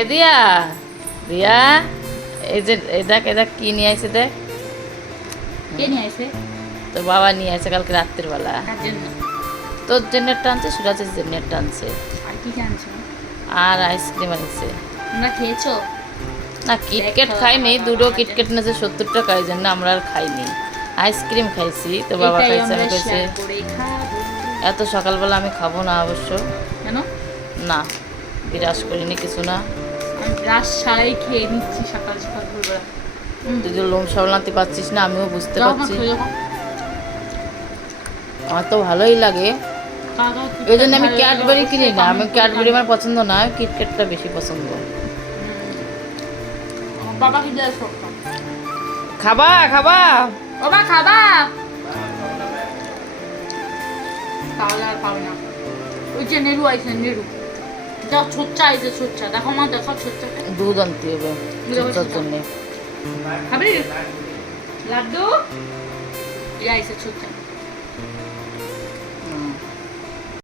এ দিয়া দিয়া এই যে দেখ কি নিয়ে আইছে দেখ। কে নিয়ে আইছে? তোর বাবা নিয়ে আসে কালকে রাত্রের বেলা। কার জন্য? তোর জেনের টানছে, সুরাজের জেনের টানছে, আর কি জানছো? আর আইসক্রিম আনিছে। তোমরা খেয়েছো? না কিটকেট খাইনি, দুটো কিটকেট নিয়েছে 70 টাকা, এই জন্য আমরা আর খাইনি। আইসক্রিম খাইছি, তো বাবা এটাই খাইছে, আমরা আমি খাইছি। শেয়ার করে খাবো। এত সকালবেলা আমি খাবো না অবশ্য, কেন? না বিরাস করিনি কিছু না। আমি ব্রাশ ছাড়াই খেয়ে নিচ্ছি সকাল সকাল ভোরবেলা। তুই যে লোম সামলাতে পারছিস না, আমিও বুঝতে যাও মা, পারছি। খেয়ে যাও। আমার তো ভালোই লাগে, খাওয়া দাওয়া ঠিক এই জন্য আমি ভালো ক্যাডবেরি লাগলে কিনি না। অবশ্যই আমি comment করে ক্যাডবেরি আমার জানাবে। পছন্দ না, কিটকেটটা বেশি পছন্দ। আমার বাবা কি দেয় সব খাও। খাবা খাবা বাবা খাবা? তাহলে আর পাবে না। ওই যে নেরু আইছে, নেরু যা ছোচ্চা আইছে, ছোচ্চা দেখো মা, দেখো ছোচ্চাকে। দুধ আনতে হবে তোর জন্য। খাবি লাড্ডু? এই আইছে ছোচ্চা।